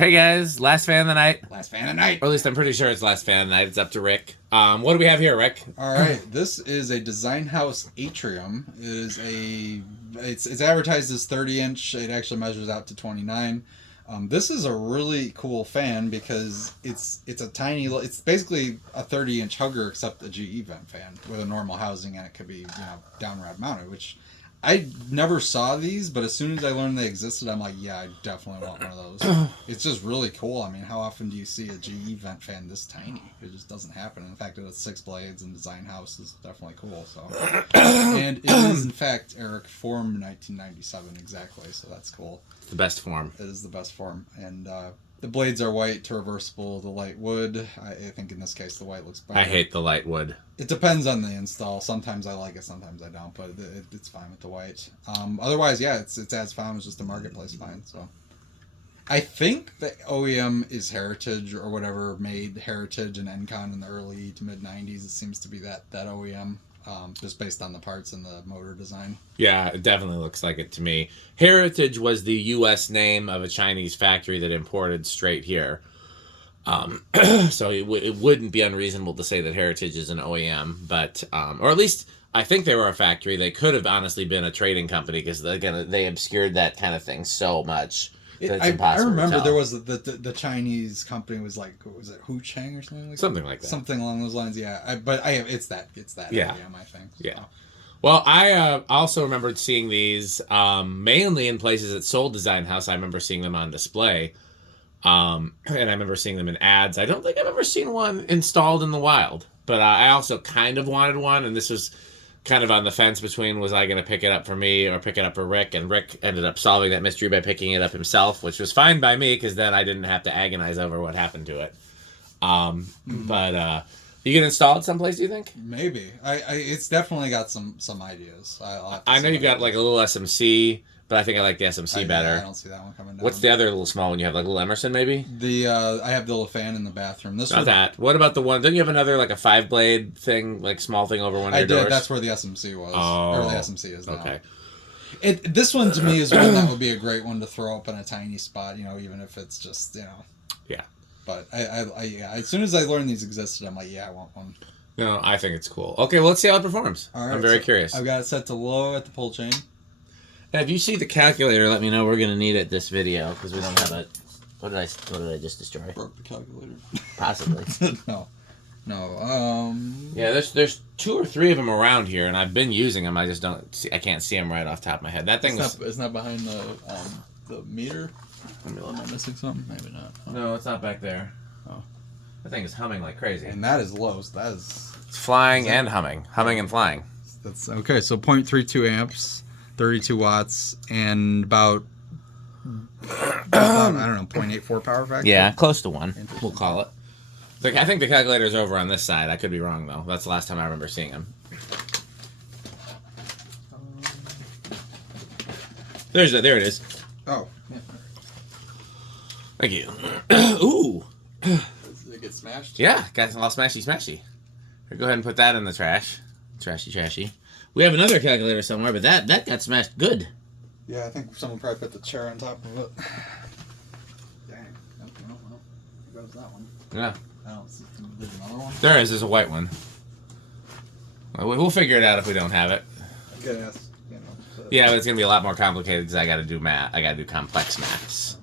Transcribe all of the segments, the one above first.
Hey guys, last fan of the night. Last fan of the night. Or at least I'm pretty sure it's last fan of the night. It's up to Rick. What do we have here, Rick? All right, this is a Design House Atrium. It's advertised as 30-inch. It actually measures out to 29. This is a really cool fan because it's a tiny. It's basically a 30-inch hugger except a GE vent fan with a normal housing, and it could be down rod mounted, which I never saw these, but as soon as I learned they existed, I'm like, yeah, I definitely want one of those. It's just really cool. I mean, how often do you see a GE vent fan this tiny? It just doesn't happen. In fact, it has 6 blades and Design House is definitely cool. So, and it is in fact, Eric, form 1997 exactly. So that's cool. The best form. It is the best form, and the blades are white to reversible. The light wood. I think in this case the white looks better. I hate the light wood. It depends on the install. Sometimes I like it, sometimes I don't. But it's fine with the white. Otherwise, yeah, it's as found. It's just a marketplace find. So, I think the OEM is Heritage or whatever made Heritage and Encon in the early to mid '90s. It seems to be that OEM. Just based on the parts and the motor design. Yeah, it definitely looks like it to me. Heritage was the U.S. name of a Chinese factory that imported straight here. So it wouldn't be unreasonable to say that Heritage is an OEM, but or at least I think they were a factory. They could have honestly been a trading company because again they obscured that kind of thing so much. I remember there was the Chinese company was like, what was it, Hu Chang or something like that? Something like that. Something along those lines, yeah. It's that yeah. OEM, I think. So. Yeah. Well, I also remembered seeing these mainly in places that sold Design House. I remember seeing them on display, and I remember seeing them in ads. I don't think I've ever seen one installed in the wild, but I also kind of wanted one, and this was kind of on the fence between was I going to pick it up for me or pick it up for Rick, and Rick ended up solving that mystery by picking it up himself, which was fine by me because then I didn't have to agonize over what happened to it. But you can install it someplace, do you think? Maybe. It's definitely got some ideas. I know you've got like a little SMC, but I think I like the SMC better. I don't see that one coming down. What's the other little small one you have? Like a little Emerson, maybe? I have the fan in the bathroom. Not that. What about the one? Don't you have another like a 5-blade thing, like small thing over one of your doors? That's where the SMC was. Oh, or the SMC is now. Okay. This one to me is one that would be a great one to throw up in a tiny spot. Even if it's just Yeah. But as soon as I learned these existed, I'm like, yeah, I want one. No, I think it's cool. Okay, well, let's see how it performs. All right, I'm very curious. I've got it set to low at the pull chain. And if you see the calculator, let me know. We're gonna need it this video because we don't have it. What did I just destroy? Broke the calculator. Possibly. No. Yeah, there's 2 or 3 of them around here, and I've been using them. I just don't see. I can't see them right off the top of my head. That thing it's not behind the meter. Am I missing something? Maybe not. No, it's not back there. Oh, that thing is humming like crazy. And that is low. So that is. It's flying and humming and flying. That's okay. So 0.32 amps. 32 watts and about I don't know, 0.84 power factor. Yeah, close to 1. We'll call it. I think the calculator's over on this side. I could be wrong though. That's the last time I remember seeing him. There it is. Oh, yeah. Thank you. Ooh. Did it get smashed? Yeah, got all smashy. Go ahead and put that in the trash. Trashy. We have another calculator somewhere, but that got smashed good. Yeah, I think someone probably put the chair on top of it. Dang. Okay, well, there goes that one. Yeah. I don't see. There's another one? There is. There's a white one. Well, we'll figure it out if we don't have it. I guess. Yeah, but it's going to be a lot more complicated because I got to do math. I got to do complex maths.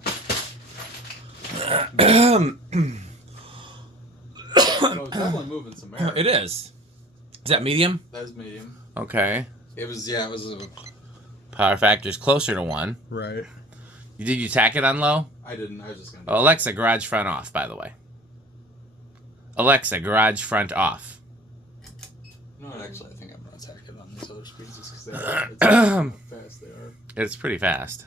It's definitely moving some air. It is. Is that medium? That is medium. Okay. It was a... Power factor's closer to 1. Right. Did you tack it on low? I didn't. I was just going to... Alexa, garage front off, by the way. Alexa, garage front off. No, actually, I think I'm going to tack it on these other speeds because it's how fast they are. It's pretty fast.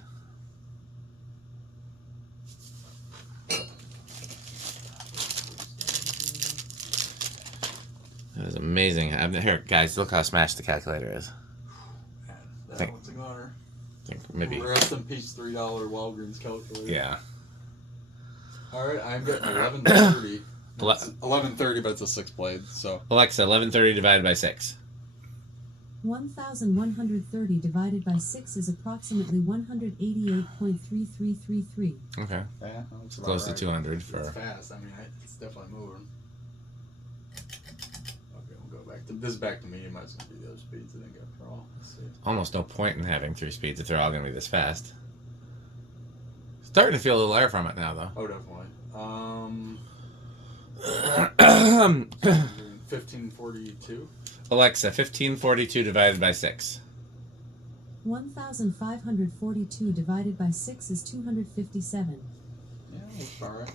That is amazing. Here, guys, look how smashed the calculator is. Man, that one's a goner. Maybe. Rest in peace, $3 Walgreens calculator. Yeah. All right, I'm getting 1130. 1130, but it's a 6-blade. So Alexa, 1130 divided by 6. 1,130 divided by 6 is approximately 188.3333. Okay. Yeah, that's about Close right. to 200 It's for... fast. I mean, it's definitely moving. Okay, we'll go back to this. Back to medium. I was gonna do the other speeds. I think after all. Let's see. Almost no point in having 3 speeds if they're all going to be this fast. Starting to feel a little air from it now, though. Oh, definitely. 1542. Alexa, 1542 divided by 6. 1,542 divided by 6 is 257. Yeah, that's all right.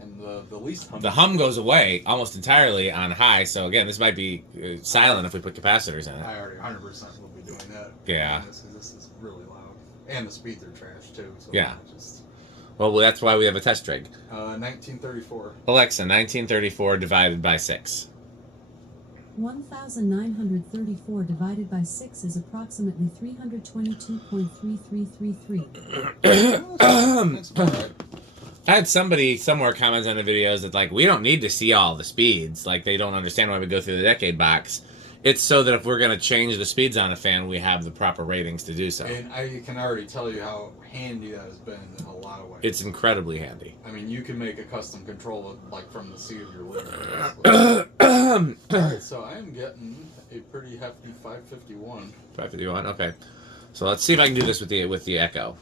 And the least hum. The hum goes away almost entirely on high, so again, this might be silent if we put capacitors in it. I already 100% will be doing that. Yeah. This is really loud. And the speeds are trash, too. So Yeah. Just, Well, that's why we have a test rig. 1934. Alexa, 1934 divided by 6. 1,934 divided by 6 is approximately 322.3333. That's about right. I had somebody somewhere comment on the videos that, like, we don't need to see all the speeds. Like, they don't understand why we go through the decade box. It's so that if we're going to change the speeds on a fan, we have the proper ratings to do so. And I can already tell you how handy that has been in a lot of ways. It's incredibly handy. I mean, you can make a custom control like from the seat of your living room. Alright, so I am getting a pretty hefty 551. 551, okay. So let's see if I can do this with the echo.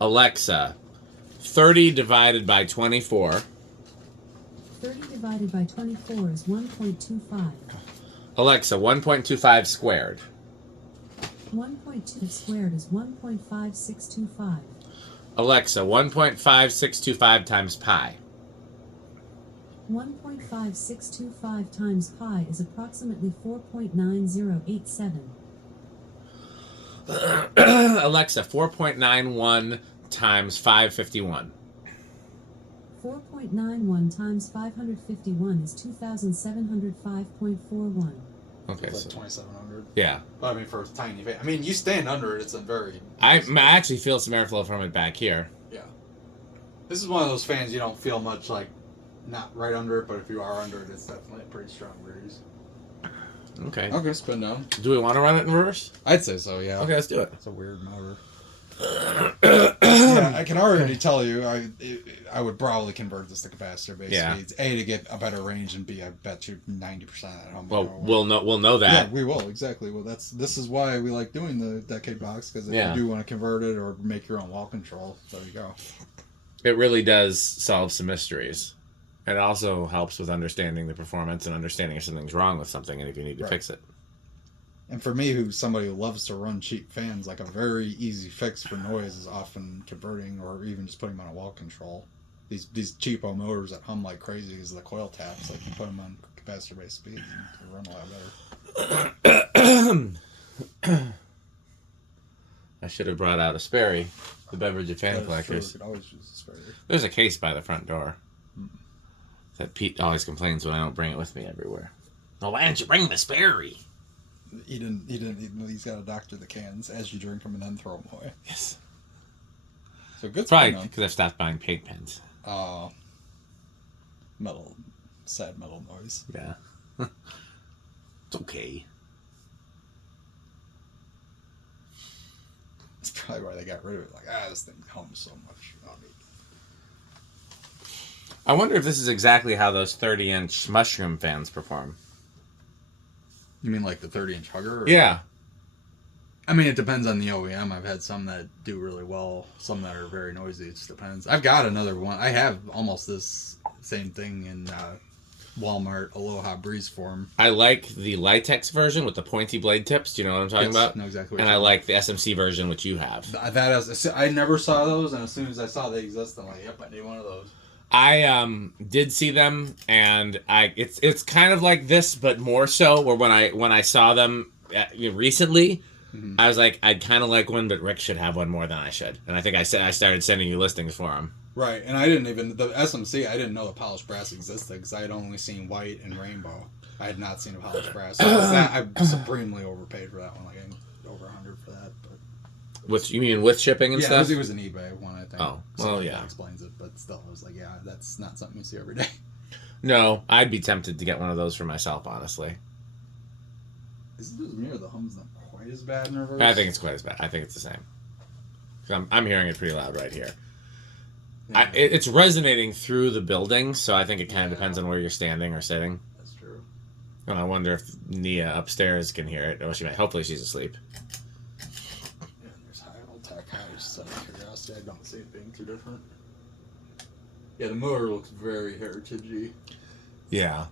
Alexa, 30 divided by 24. 30 divided by 24 is 1.25. Alexa, 1.25 squared. 1.2 squared is 1.5625. Alexa, 1.5625 times pi. 1.5625 times pi is approximately 4.9087. Alexa, 4.91 times 551. 4.91 times 551 is 2,705.41. Okay, It's so like 2,700. yeah, But I mean, for a tiny fan. I mean, you stand under it, it's a very. I actually feel some airflow from it back here. Yeah. This is one of those fans you don't feel much like, not right under it, but if you are under it, it's definitely a pretty strong breeze. Okay. Okay, spin down. Do we want to run it in reverse? I'd say so, yeah. Okay, let's do it. It's a weird motor. Yeah, I can already tell you, I would probably convert this to capacitor-based speeds. A, to get a better range, and B, I bet you 90% at home. Well, we'll know that. Yeah, we will, exactly. Well, this is why we like doing the decade box, because if you do want to convert it or make your own wall control, there you go. It really does solve some mysteries. It also helps with understanding the performance and understanding if something's wrong with something and if you need to fix it. And for me, who's somebody who loves to run cheap fans, like a very easy fix for noise is often converting or even just putting them on a wall control. These cheapo motors that hum like crazy is the coil taps. Like you put them on capacitor-based speeds and they run a lot better. I should have brought out a Sperry, the beverage of fan collectors. We could always use a Sperry. There's a case by the front door. That Pete always complains when I don't bring it with me everywhere. Well, why don't you bring the Sperry? He didn't. He's got to doctor the cans as you drink them and then throw them away. Yes. So good. Probably because I've stopped buying paint pens. Sad metal noise. Yeah. It's okay. That's probably why they got rid of it. Like, this thing hums so much. I don't need it. I wonder if this is exactly how those 30-inch mushroom fans perform. You mean like the 30-inch hugger? Yeah. I mean, it depends on the OEM. I've had some that do really well, some that are very noisy. It just depends. I've got another one. I have almost this same thing in Walmart Aloha Breeze form. I like the latex version with the pointy blade tips. Do you know what I'm talking about? Know exactly what and I like the SMC version, which you have. I never saw those, and as soon as I saw they exist, I'm like, yep, I need one of those. I did see them, and it's kind of like this, but more so. Where when I saw them recently, I was like, I'd kind of like one, but Rick should have one more than I should. And I think I started sending you listings for them. Right, and I didn't even the SMC. I didn't know the polished brass existed because I had only seen white and rainbow. I had not seen a polished brass. So I supremely overpaid for that one. Like over $100 for that. But you mean with shipping and stuff? Yeah, it was an eBay one, I think. Oh, well, so yeah. That explains it, but still, I was like, yeah, that's not something you see every day. No, I'd be tempted to get one of those for myself, honestly. Is it just me or the hum's not quite as bad in reverse? I think it's quite as bad. I think it's the same. 'Cause I'm hearing it pretty loud right here. Yeah, It's resonating through the building, so I think it kind of depends on where you're standing or sitting. that's true. And I wonder if Nia upstairs can hear it. Oh, she might. Hopefully, she's asleep. Yeah, there's high old tech high. Just out of curiosity, I don't see it being too different. Yeah, the motor looks very heritagey. Yeah.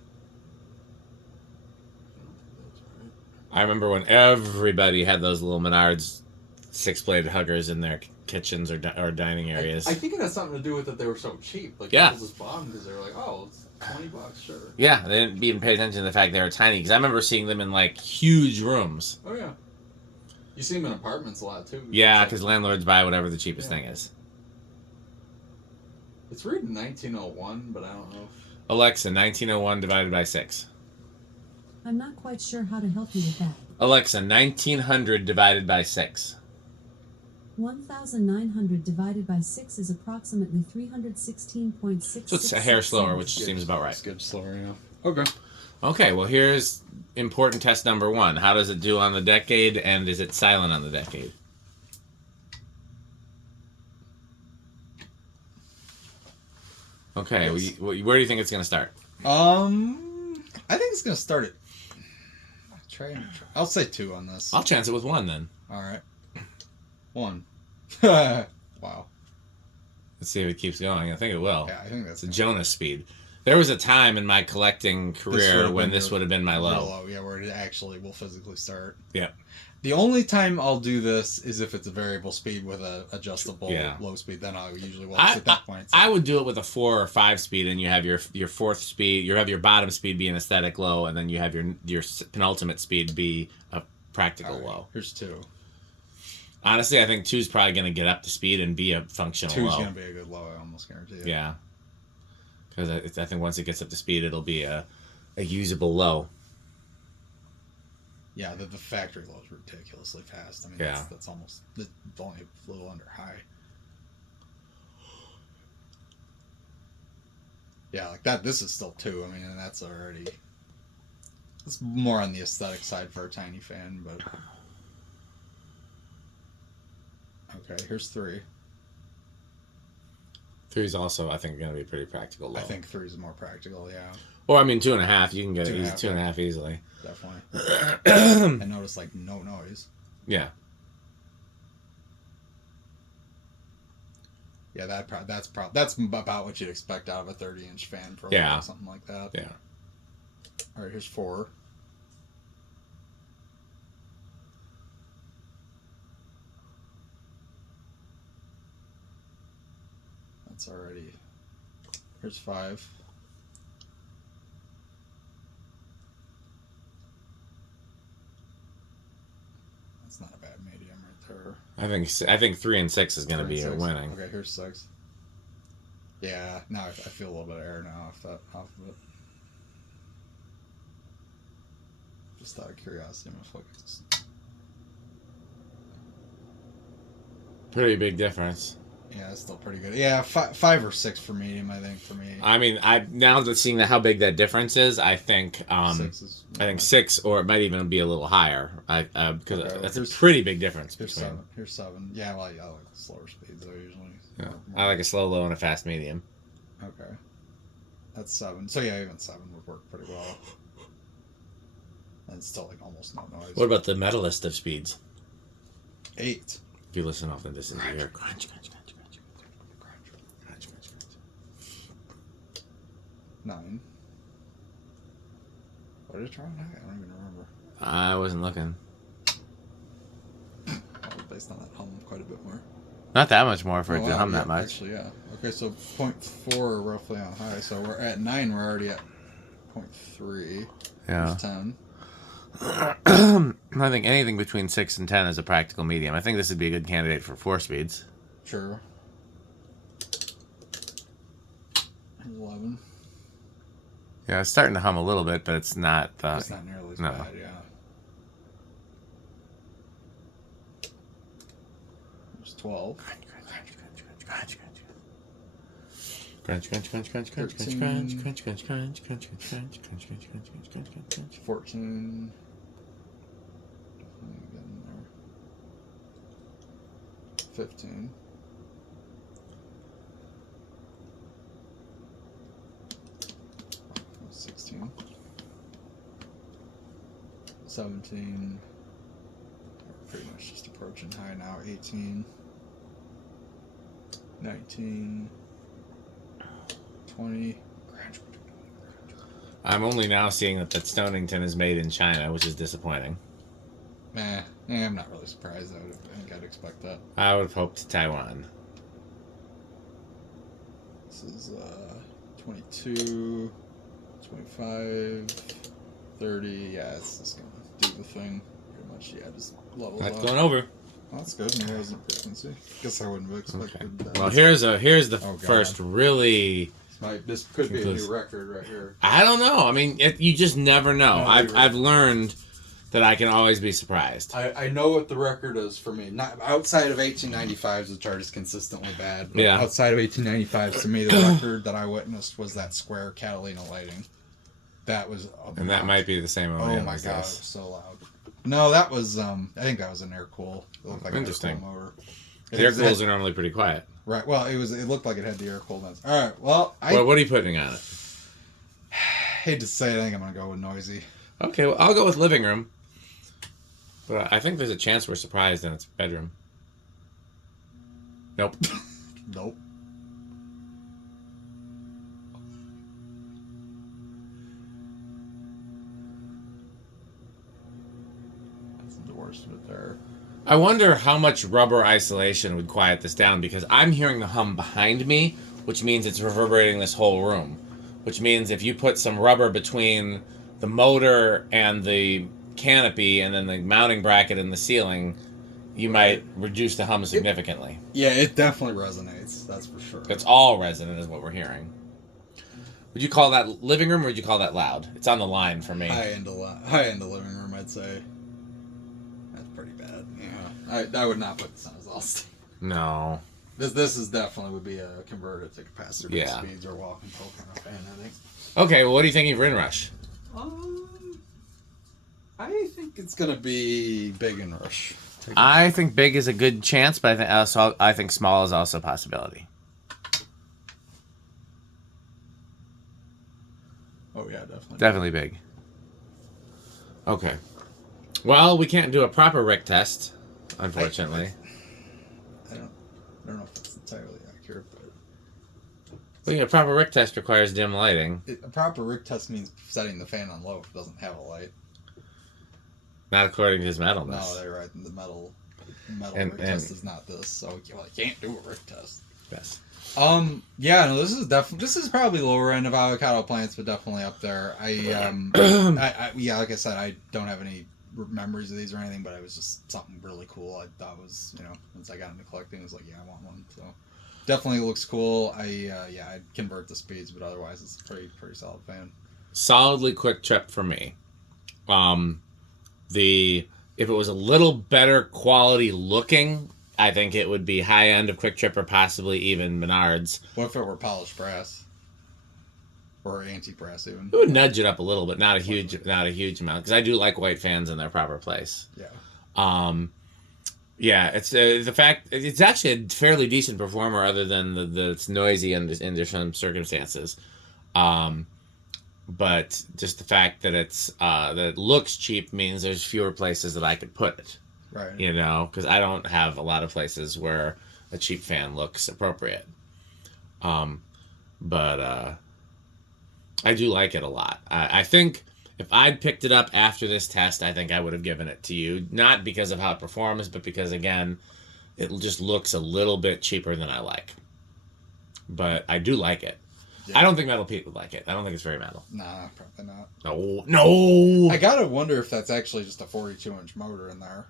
That's right. I remember when everybody had those little Menards 6-bladed huggers in their kitchens or dining areas. I think it has something to do with that they were so cheap. Like, Yeah. people just bought them because they were like, oh, it's $20, sure. Yeah, they didn't even pay attention to the fact they were tiny. Because I remember seeing them in, like, huge rooms. Oh, yeah. You see them in apartments a lot, too. Yeah, It's because like, landlords buy whatever the cheapest Yeah. thing is. it's reading 1901, but I don't know if... Alexa, 1901 divided by 6. I'm not quite sure how to help you with that. Alexa, 1900 divided by 6. 1,900 divided by 6 is approximately 316.6. So it's a hair slower, which seems about right. It's good slower, yeah. Okay. Okay, well, here's important test number 1. How does it do on the decade, and is it silent on the decade? Okay, Yes. where do you think it's going to start? I think it's gonna start at... I'll say 2 on this. I'll chance it with 1 then. Alright. 1. Wow. Let's see if it keeps going. I think it will. Yeah, I think that's... It's a Jonas speed. There was a time in my collecting career when this would have been my low. Yeah, where it actually will physically start. Yeah. The only time I'll do this is if it's a variable speed with a adjustable Yeah. low speed. Then I usually will at that point. I would do it with a 4 or 5 speed, and you have your fourth speed. You have your bottom speed be an aesthetic low, and then you have your penultimate speed be a practical Alright, low. Here's 2. Honestly, I think 2 is probably going to get up to speed and be a functional 2's low. gonna be a good low. I almost guarantee it. Yeah. Because I think once it gets up to speed, it'll be a usable low. Yeah, the factory low is ridiculously fast. I mean, Yeah. that's almost it's only a little under high. Yeah, like that. This is still 2. I mean, and that's already. It's more on the aesthetic side for a tiny fan, but. Okay, here's 3. 3 is also, I think, going to be pretty practical low. I think 3 is more practical. Yeah, Or, I mean, 2.5. You can get 2.5, 2.5 easily. definitely. I noticed like no noise. Yeah. Yeah, that's about what you'd expect out of a 30-inch fan for Yeah. something like that. Yeah. All right, here's 4. That's already. Here's 5. That's not a bad medium right there. I think 3 and 6 is going to be your 6. winning. Okay, here's 6. Yeah, now I feel a little bit of air now off of it. Just out of curiosity, I'm gonna focus. Pretty big difference. Yeah, it's still pretty good. Yeah, 5 or 6 for medium, I think, for me. I mean, now that seeing how big that difference is, I think 6 is. I think 6, or it might even be a little higher. Because Okay, that's a pretty big difference Here's between. 7. Here's 7. Yeah, well, I like slower speeds though usually. Yeah. More- I like a slow low and a fast medium. Okay. That's 7. So yeah, even 7 would work pretty well. And it's still like almost no noise. What about the metalist of speeds? 8. If you listen often, this is your crunch, crunch, crunch, crunch, crunch, crunch, crunch. 9. What did it try on high? I don't even remember. I wasn't looking. Probably based on that hum quite a bit more. Not that much more for it to wow, hum yeah, that much. Actually, yeah. Okay, so 0.4 roughly on high. So we're at 9. We're already at 0.3. Yeah. There's 10. I think anything between 6 and 10 is a practical medium. I think this would be a good candidate for 4 speeds. Sure. Here's 11. Yeah, it's starting to hum a little bit, but it's not. It's not nearly as no. bad, yeah. There's 12. Crunch, crunch, crunch, crunch, crunch, crunch, 13. crunch, crunch, crunch, crunch, crunch, crunch, crunch, crunch, crunch, crunch, crunch, crunch, crunch. 14. Get in there. 15. 16. 17. We're pretty much just approaching high now. 18. 19. 20. I'm only now seeing that Stonington is made in China, which is disappointing. I'm not really surprised. I think I'd expect that. I would have hoped Taiwan. This is 22, 25, 30. Yeah, it's just going to do the thing. Pretty much, yeah, just levels That's up. going over. Oh, that's good. Maybe I wasn't frequency. Guess I wouldn't have expected that. Well, here's the Oh, God. first really. This could be a new record right here. I don't know. I mean, you just never know. No, I've learned that I can always be surprised. I know what the record is for me. Not outside of 1895's, the chart is consistently bad. But Yeah. outside of 1895's, to me, the record that I witnessed was that square Catalina lighting. That was. And that might be the same. Oh my god, it was so loud. No, that was. I think that was an air cool. It looked like Interesting. an air cool motor. The air cools are normally pretty quiet. Right. Well, it looked like it had the air coolness. All right. Well, What are you putting on it? hate to say it, I think I'm gonna go with noisy. Okay, well, I'll go with living room. But I think there's a chance we're surprised in its bedroom. Nope. Nope. That's the worst of it there. I wonder how much rubber isolation would quiet this down, because I'm hearing the hum behind me, which means it's reverberating this whole room. Which means if you put some rubber between the motor and the canopy and then the mounting bracket and the ceiling, you might reduce the hum significantly. Yeah, it definitely resonates. That's for sure. It's all resonant is what we're hearing. Would you call that living room or would you call that loud? It's on the line for me. High end living room, I'd say. That's pretty bad. Yeah, I would not put this on as all state. No. This is definitely would be a converted to capacitor Yeah. speeds or walking toll kind of fan, I think. Okay, well, what do you think of Inrush? I think it's gonna be big and rush. I think big is a good chance, but I think small is also a possibility. Oh yeah, definitely. Definitely big. Okay. Well, we can't do a proper Rick test, unfortunately. I don't know if that's entirely accurate, but Well, yeah, a proper Rick test requires dim lighting. a proper Rick test means setting the fan on low if it doesn't have a light. Not according to his metalness. No, they're right. The metal And- Rick test is not this, so you can't do a Rick test. Yes. Yeah, no, this is probably lower end of avocado plants, but definitely up there. Yeah, like I said, I don't have any memories of these or anything, but it was just something really cool. I thought was, once I got into collecting, it was like, yeah, I want one. So definitely looks cool. I'd convert the speeds, but otherwise it's a pretty solid fan. Solidly quick trip for me. If it was a little better quality looking, I think it would be high end of Quick Trip or possibly even Menards. What if it were polished brass? Or anti-brass even? It would nudge it up a little, but not a huge amount, because I do like white fans in their proper place. Yeah. Yeah, it's the fact it's actually a fairly decent performer, other than it's noisy in some circumstances. But just the fact that that it looks cheap means there's fewer places that I could put it. Right. Because I don't have a lot of places where a cheap fan looks appropriate. But I do like it a lot. I think if I'd picked it up after this test, I think I would have given it to you. Not because of how it performs, but because, again, it just looks a little bit cheaper than I like. But I do like it. Yeah. I don't think metal Pete would like it. I don't think it's very metal. Nah, probably not. No! I gotta wonder if that's actually just a 42-inch motor in there.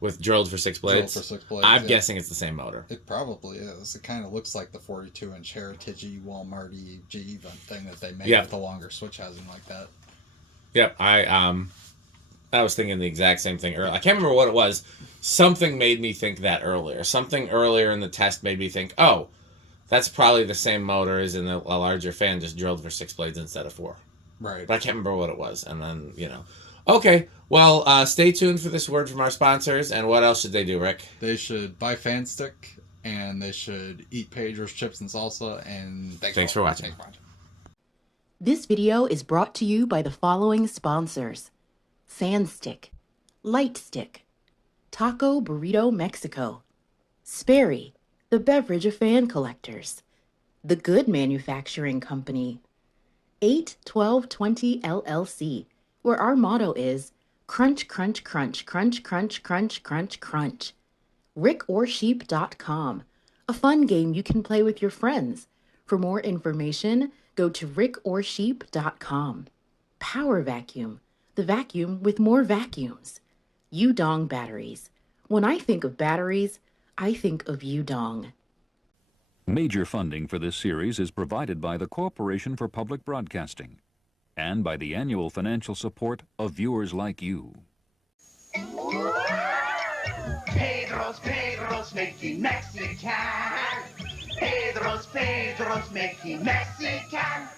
With drilled for 6 blades? Drilled for 6 blades, I'm guessing it's the same motor. It probably is. It kind of looks like the 42-inch Heritage-y, Walmart-y GE thing that they make with the longer switch housing like that. Yep, I was thinking the exact same thing earlier. I can't remember what it was. Something made me think that earlier. Something earlier in the test made me think, oh, That's probably the same motor as in a larger fan, just drilled for 6 blades instead of 4. Right. But I can't remember what it was. And then, you know. Okay, well, stay tuned for this word from our sponsors. And what else should they do, Rick? They should buy fan stick, and they should eat Pedro's chips and salsa. And Thanks for watching. This video is brought to you by the following sponsors: Fan Stick, Light Stick, Taco Burrito Mexico, Sperry, the beverage of fan collectors, The Good Manufacturing Company, 81220 LLC, where our motto is crunch, crunch, crunch, crunch, crunch, crunch, crunch, crunch. rickorsheep.com, a fun game you can play with your friends. For more information, go to rickorsheep.com. Power Vacuum, the vacuum with more vacuums. Udong Batteries. When I think of batteries, I think of Udong. Major funding for this series is provided by the Corporation for Public Broadcasting and by the annual financial support of viewers like you. Pedro's making Mexican. Pedro's making Mexican.